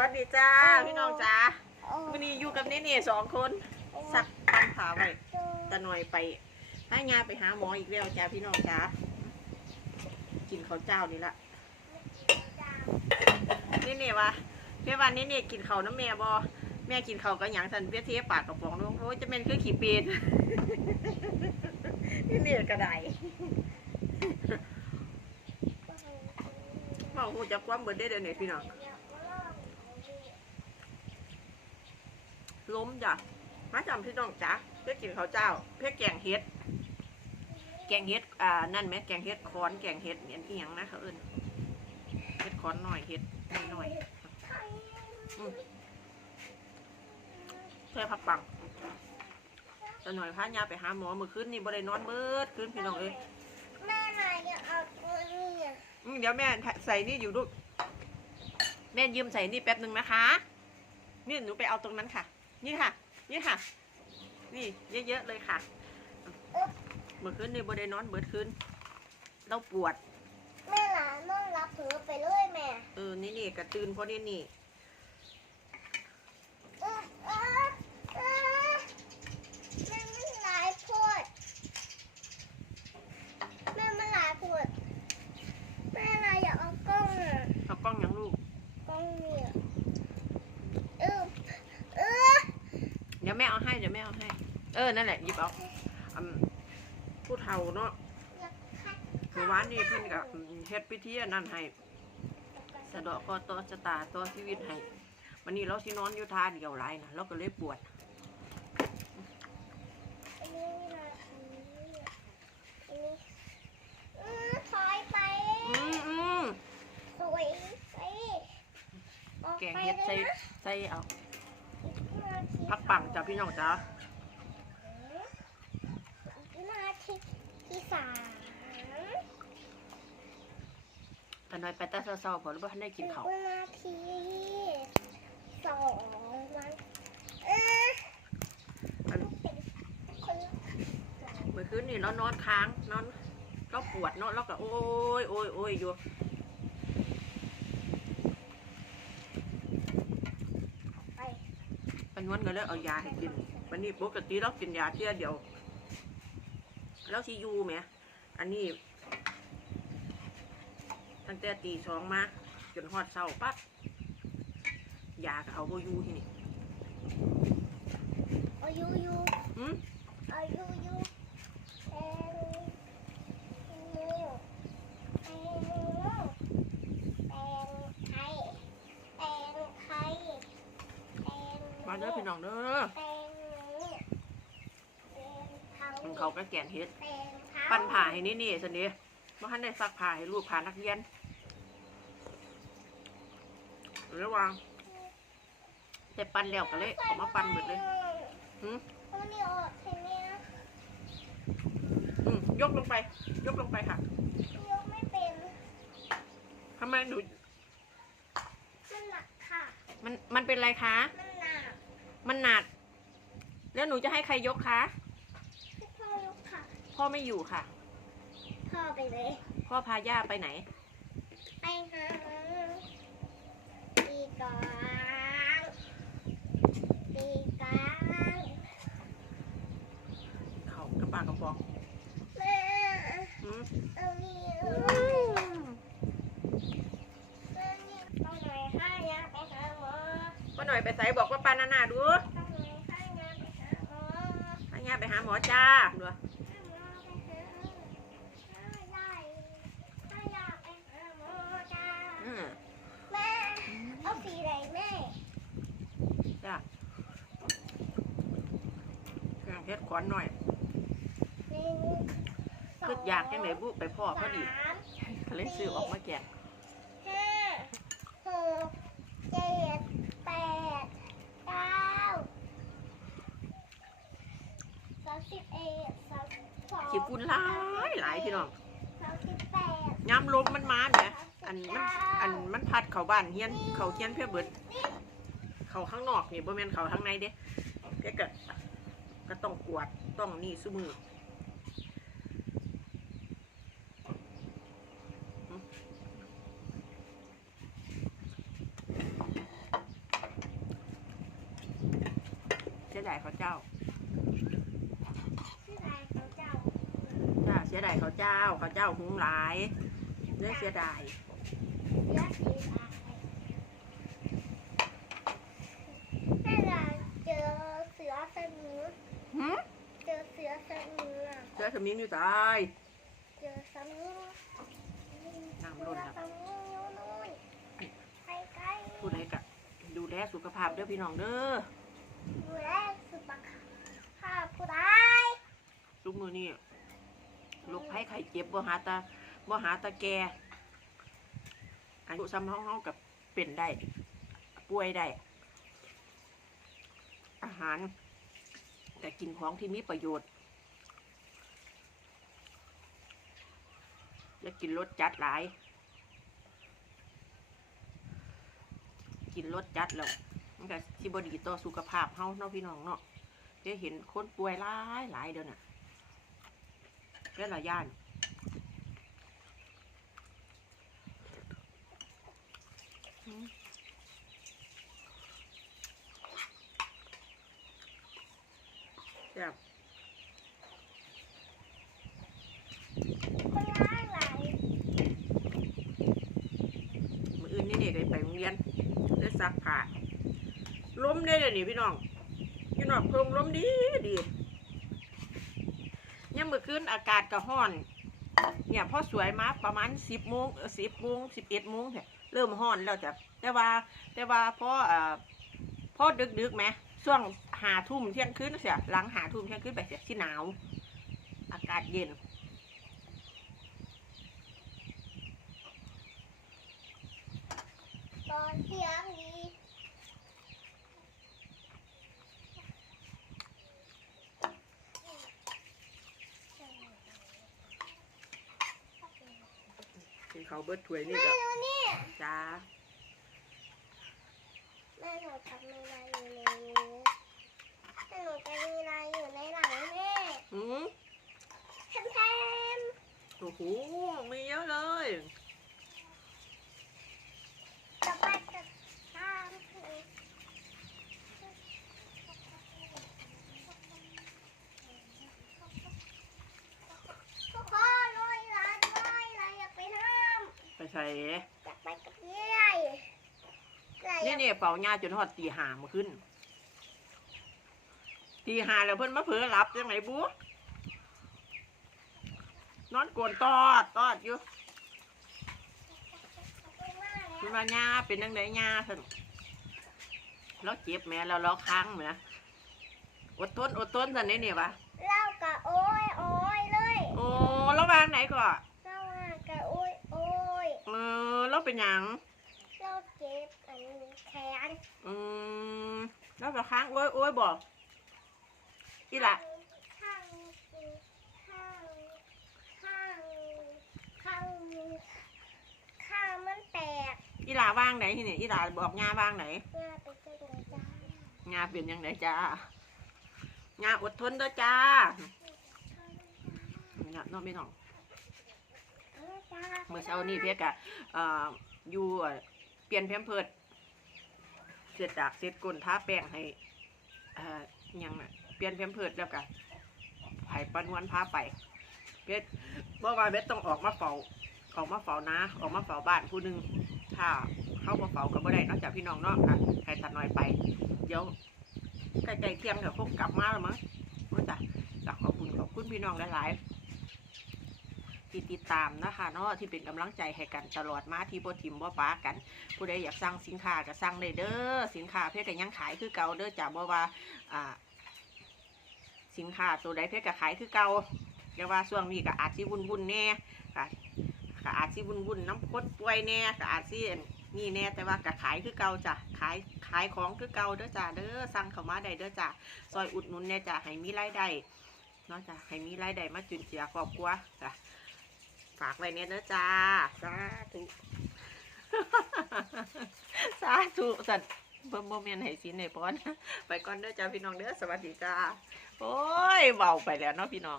วัสดีจ้าพี่น้องจ้าวันนี้อยู่กับเนเน่สองคนสักปันผาไปตะหน่อยไปให้งาไปหาหมออีกแล้วจ้าพี่น้องจ้ากินข้าวเจ้านี่ละเนเน่วะเพี่วันเนเน่กินข้าวน้ำแม่บอแม่กินข้าวก็หยังสันเพี้ยเทียปากกระป๋องนู้โอ้ยจะเป็นคือขี้ปีนเนเน่กระไดเมาหูจักความเบิดได้เดี๋ยวนี้พี่น้อง ล้มจ้ะมาจำพี่น้องจ้ะเพื่อกินข้าวเจ้า เพื่อแกงเฮ็ด แกงเฮ็ดอ่านั่นไหมแกงเฮ็ดคอนแกงเฮ็ดเนี่ยอีหยังนะเขาเอิ้นเฮ็ดคอนหน่อยเฮ็ดหน่อยๆอืมเพื่อพักปังแต่หน่อยพายาไปหาหมอเมื่อคืนนี่บ่ได้นอนเบิดคืนพี่น้องเอ้ยแม่นายจะเอาตัวนี้อะอืมเดี๋ยวแม่ใส่นี่อยู่ลูกแม่ยืมใส่นี่แป๊บหนึ่งนะคะนี่หนูไปเอาตรงนั้นค่ะ นี่ค่ะ นี่ค่ะ นี่เยอะๆเลยค่ะเมื่อคืนนี่บได้นอนเบิดคืนเราปวด แม่หลานต้องรับเผือไปเลยแม่ เออ นี่นี่กระตื่นเพราะนี่นี่ เออเออเออแม่มันหลายพวดแม่มันหลายพวดแม่นายอยากเอากล้องอะ เอากล้องยังลูก กล้องเนี่ยเออเออ เดี๋ยวแม่เอาให้เดี๋ยวแม่เอาให้ เออนั่นแหละหยิบเอาผู้เฒ่าเนาะเมื่อวานนี้เพิ่นกับเฮ็ดพิธีอันนั่นให้สะดาะก็ต่อชะตาต่อชีวิตให้วันนี้เราสินอนอยู่ท่าเดียวไรนะเราก็เลยปวดนี่นะอันนี้อันนี้เออถอยไปสวยแกงเฮ็ดใส่ใส่เอา พักปังจ้ะพี่น้องจ้านาทีที่สามตอนน้อยไปแต่เช้าๆพอหรือว่าทันได้กินข้าวนาทีสองมันเอออันเป็นคนเมื่อคืนนี่เรานอนค้างนอนเราปวดเนาะเราก็โอ้ยโอ้ยโอ้ยอยู่ ไป ปั นวันก็เลยเอายาให้กินวันนี้ปกติเรากินยาเที่ยเดียว แล้วที่ยูไหมอันนี้ตั้งแต่ตีสองมาจนฮอดเช้าปั๊บยาก็เอาโบอยูที่นี่อายุยูหืมอายุยูแองยูแองแองไข่แองไข่แอง มา เด้อพี่น้องเด้อแองแองเขาของเขาก็แกนเฮ็ดแองเขาปั้นผ่าให้นี่นี่สันนี้ว่าท่านได้ซักผ้าให้ลูกผ่านักเรียนระวังแต่ปั้นแล้วก็เลยเอามาปั้นหมดเลยหืมต้องนี่ออกใช่ไหมนะอืมยกลงไป ยกลงไปค่ะยกไม่เป็นทำไมหนูมันหนักค่ะ มันมันเป็นอะไรคะมันหนัก มันหนัก แล้วหนูจะให้ใครยกคะให้พ่อยกค่ะ พ่อไม่อยู่ค่ะ พ่อไปเลย พ่อพาย่าไปไหน ไปหาตีกลางตีกลางเขากระปากกระป๋องแม่อืมเอานี่แม่นี่ต้องหน่อยให้ยาไปหาหมอ ป้าหน่ อยไปใส่บอกว่าปานานาดูต้องหน่อยให้ยาไปหาหมอพาย่าไปหาหมอจ้าดูให้หมอไปหาให้ยายให้ยาไปหาหมอจ้าอืมแม่เอาสีไหนแม่จ้าเครื่องเพชรขอนหน่อยหนึ่งสงคืออยากจังไหนบุไปพ่อพอดีสามก็เลยซื้อออกมาแกะห้าหกเจ็ดแปด ฝุ่หลายหลายพี่น้องย้ำลมมันมาเนี่ยอันมันอันมันพัดเขาบ้านเฮียนเขาเฮียนเพื่อเบิดเขาข้างนอกนี่บ่แมนเขาข้างในเด้เพื่อกิดก็ต้องกวดต้องนี่สู้มือเสีด้เขาเจ้า สียดายเขาเจ้าเขาเจ้าหุงหลายเลยเสียดายเสือสีลายแม่ลาเจอเสือสมิงหืมเจอเสือสมิงอะเสือสมิงอยู่ตายเจอสมิงน้ำเสืล้นอครับสมิงอยู่นู่นไปไกลผู้ใดกะดูแลสุขภาพเด้อพี่น้องเด้อ ดูแลสุขภาพผู้ใด ทุกมือนี่ โรคภัยไข้เจ็บบ่หาตาบ่หาตาแกอายุซ้ำเฮาเฮากับเป็นได้ ป่วยได้ อาหาร แต่กินของที่มีประโยชน์อย่ากินรสจัดหลาย กินรสจัดแล้วมันก็สิบดีต่อสุขภาพเฮาเนาะพี่น้องเนาะจะเห็นคนป่วยหลายหลายเดี๋ยวน่ะ เรื่องหลายย่านอืมแซ่บคนร้ายหลายมืออื่นนี่เด็กได้ไปโรงเรียนได้ซักผ้าล้มได้เลยนี่พี่น้อง พี่น้องเพิ่มล้มดีดี ยังเมื่อคืนอากาศก็ห้อน เนี่ยพอสวยมาประมาณสิบโมงสิบโมงสิบเอ็ดโมงเนี่ยเริ่มห้อนแล้วจ้ะแต่ว่าแต่ว่าพอเอ่อพอดึกดึกไหมช่วงหาทุ่มเที่ยงคืนเสียหลังหาทุ่มเที่ยงคืนไปเสียที่หนาว อากาศเย็นตอนเที่ยงนี้ กิน เขาวเบิดถ้วยนี่แม่ก็ดูนี่จ้าแม่หนูทำอะไรอยู่ในนี้แม่หนูจะมีอะไรอยู่ในหลังแม่อืมแทมแทมโอ้โหมีเยอะเลย จะไปจะตามทุกคนลอยร้านลอยอะไรอยากไปน้ำ ไปใส่อยากไปกับเยี่ยยอะไรอนี่ยากนี่เป่าหญ้าจนหอดตีหามาขึ้น ตีหาแล้วเพิ่นมาเผลอหลับยังไงบัวนอนกวนตอดตอดอยู่ไปมากคุณแล้วว่าหญ้าเป็นยังไงหญ้าท่านเราเจ็บแม่เราเราค้างแม่อดทนอดทนสันนี่นี่วะเล่ากับโอ้ยโอ้ยเลย โอ้เราวางไหนก่อน เล่าหากับโอ้ยโอ้ย เออ เราเป็นหยังเล่าเจ็บอันนี้แขนอืมเราไปค้างโอ้ยโอ้ยบอกอีหละข้างข้างข้างข้างข้างมันแตกอีหลาวางไหนที่นี่อีหลาบอกหญ้าวางไหนเพื่อไปเจอเลยจ้างาเป็นยังไงจ้างาอดทนเด้อจ้าเนี่ยน้องไม่น้อง เมื่อเช้านี้เพียกะอยู่เปลี่ยนแพมเพิร์ดเสร็จจากเสร็จก้นท้าแป้งให้ยังน่ะเปลี่ยนแพมเพิร์ดแล้วกันไผ่ปนวนพาไปเพชรเมื่อวานเพชรต้องออกมาเฝ้าออกมาเฝ้านะ ออกมาเฝ้าบ้านผู้หนึ่งถ้าเข้ามาเฝ้าก็บ่ได้นอกจากพี่น้องเนาะอะให้ตัดหน่อยไป เดี๋ยวใกล้ๆเที่ยงเดี๋ยวคงกลับมาแล้วมั้งว่าจ้ะจ้ะขอบคุณขอบคุณพี่น้องหลายๆ ที่ติดตามนะคะเนาะที่เป็นกำลังใจให้กันตลอดมาที่บ่ทิมบ่ป้ากัน ผู้ใดอยากสั่งสินค้าก็สั่งได้เด้อสินค้าเพื่อก็ยังขายคือเก่าเด้อจ้ะบ่ว่าอ่าสินค้าตัวใดเพื่อก็ขายคือเก่าแต่ว่าช่วงนี้ก็อาจสิวุ่นๆแน่ค่ะก็อาจสิวุ่นๆน้ำข้นป่วยแน่ก็อาจสินี่แน่แต่ว่าก็ขายคือเก่าจ้ะขายขายของคือเก่าเด้อจ้ะเด้อสั่งเข้ามาได้เด้อจ้ะซอยอุดหนุนแน่จ้ะให้มีรายได้เนาะจ้ะให้มีรายได้มาจุนเจือครอบครัวจ้ะ ฝากไว้เนี่ยนะจ้า สาธุสาธุสัตว์เบิ่มบ่แม่นให้สินให้พรไปก่อนเด้อจ้าพี่น้องเด้อสวัสดีจ้า โอ้ยเบาไปแล้วเนาะพี่น้อง